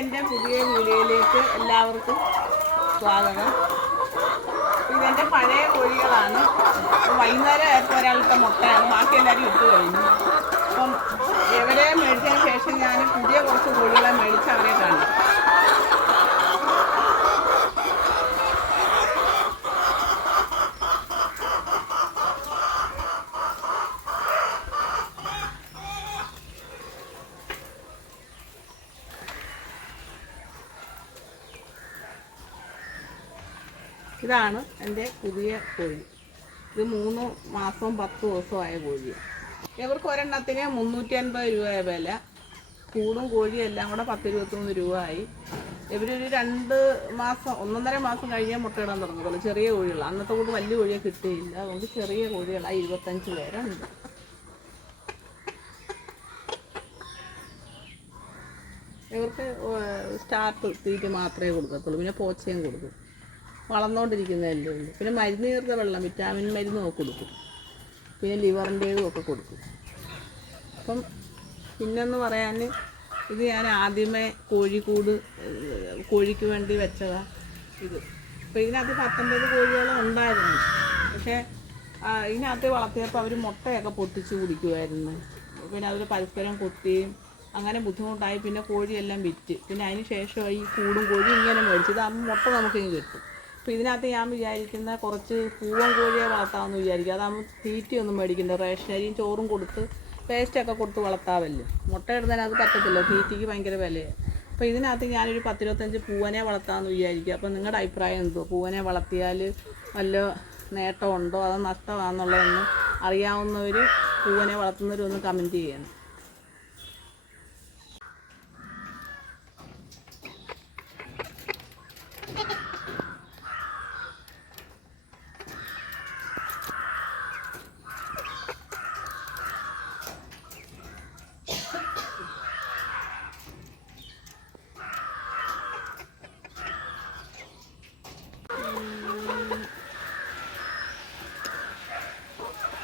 എൻ്റെ പുതിയ വീഡിയോയിലേക്ക് എല്ലാവർക്കും സ്വാഗതം. ഇതെൻ്റെ പഴയ കോഴികളാണ്. വൈകുന്നേരം ആയപ്പോൾ ഒരാളുടെ മുട്ടയാണ്, ബാക്കി എല്ലാവരും ഇട്ട് കഴിഞ്ഞു. അപ്പം എവരെ മേടിച്ചതിന് ശേഷം ഞാൻ പുതിയ കുറച്ച് കോഴികളെ മേടിച്ച് അവരെ കാണും. ഇതാണ് എൻ്റെ പുതിയ കോഴി. ഇത് 3 മാസവും 10 ദിവസവും ആയ കോഴിയാണ്. ഇവർക്ക് ഒരെണ്ണത്തിന് 350 രൂപ വില. കൂടും കോഴിയും എല്ലാം കൂടെ 10-23 രൂപ ആയി. ഇവരൊരു 2 മാസം 1.5 മാസം കഴിഞ്ഞാൽ മുട്ടയിടാൻ തുടങ്ങുള്ളൂ. ചെറിയ കോഴികളാണ്. അന്നത്തെ കൂട്ട് വലിയ കോഴിയെ കിട്ടിയില്ല. അതുകൊണ്ട് ചെറിയ കോഴികളായി 25 പേരുണ്ട്. ഇവർക്ക് സ്റ്റാർട്ട് തീറ്റ മാത്രമേ കൊടുക്കത്തുള്ളൂ. പിന്നെ പോച്ചയും കൊടുക്കും. വളർന്നുകൊണ്ടിരിക്കുന്നതല്ലേ ഉള്ളൂ. പിന്നെ മരുന്ന് ചേർത്ത വെള്ളം, വിറ്റാമിൻ മരുന്നും ഒക്കെ കൊടുക്കും. പിന്നെ ലിവറിൻ്റെതും ഒക്കെ കൊടുക്കും. അപ്പം പിന്നെന്ന് പറയാൻ, ഇത് ഞാൻ ആദ്യമേ കോഴിക്ക് വേണ്ടി വെച്ചതാണ് ഇത്. അപ്പോൾ ഇതിനകത്ത് 19 കോഴികളും ഉണ്ടായിരുന്നു. പക്ഷേ ഇതിനകത്ത് വളർത്തിയപ്പോൾ അവർ മുട്ടയൊക്കെ പൊട്ടിച്ച് കുടിക്കുമായിരുന്നു. പിന്നെ അവർ പരസ്പരം കൊത്തിയും അങ്ങനെ ബുദ്ധിമുട്ടായി. പിന്നെ കോഴിയെല്ലാം വിറ്റ്. പിന്നെ അതിന് ശേഷമായി കൂടും കോഴി ഇങ്ങനെ മേടിച്ചു. ഇതാകുമ്പോൾ മുട്ട നമുക്കിങ്ങനെ കിട്ടും. അപ്പോൾ ഇതിനകത്ത് ഞാൻ വിചാരിക്കുന്ന കുറച്ച് പൂവൻ കോഴിയെ വളർത്താമെന്ന് വിചാരിക്കുക. അതാകുമ്പോൾ തീറ്റയൊന്നും മേടിക്കണ്ട. റേഷനരിയും ചോറും കൊടുത്ത് പേസ്റ്റൊക്കെ കൊടുത്ത് വളർത്താമല്ലോ. മുട്ട ഇടുന്നതിനകത്ത് പറ്റത്തില്ല, തീറ്റയ്ക്ക് ഭയങ്കര വിലയാണ്. അപ്പോൾ ഇതിനകത്ത് ഞാനൊരു 10-25 പൂവനെ വളർത്താമെന്ന് വിചാരിക്കുക. അപ്പോൾ നിങ്ങളുടെ അഭിപ്രായം എന്തോ? പൂവനെ വളർത്തിയാൽ വല്ല നേട്ടമുണ്ടോ അതോ നഷ്ടമാണെന്നുള്ളതൊന്ന് അറിയാവുന്നവർ, പൂവനെ വളർത്തുന്നവരൊന്ന് കമൻറ്റ് ചെയ്യണം.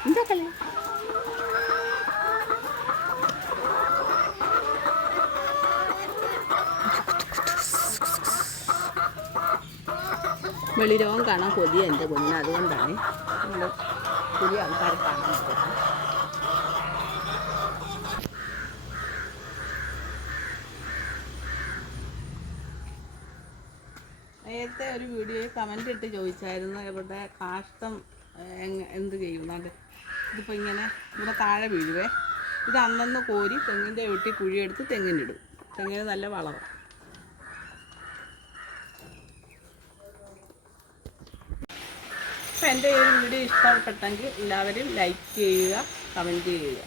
എന്താ വെളിരോഗം കാണാൻ കൊതിയ എൻ്റെ കുഞ്ഞ്. അതുകൊണ്ടാണ് നമ്മൾ പുതിയ ആൾക്കാരെ കാണാൻ പറ്റുന്നത്. നേരത്തെ ഒരു വീഡിയോയിൽ കമൻ്റ് ഇട്ട് ചോദിച്ചായിരുന്നു, ഇവിടെ കാഷ്ടം എന്ത് ചെയ്യുന്നുണ്ട്. ഇതിപ്പോൾ ഇങ്ങനെ ഇവിടെ താഴെ വീഴുവേ. ഇത് അന്നന്ന് കോരി തെങ്ങിൻ്റെ വെട്ടി കുഴിയെടുത്ത് തെങ്ങിനിടും. തെങ്ങിന് നല്ല വളവും. അപ്പോൾ എൻ്റെ ഈ വീഡിയോ ഇഷ്ടപ്പെട്ടെങ്കിൽ എല്ലാവരും ലൈക്ക് ചെയ്യുക, കമൻറ്റ് ചെയ്യുക.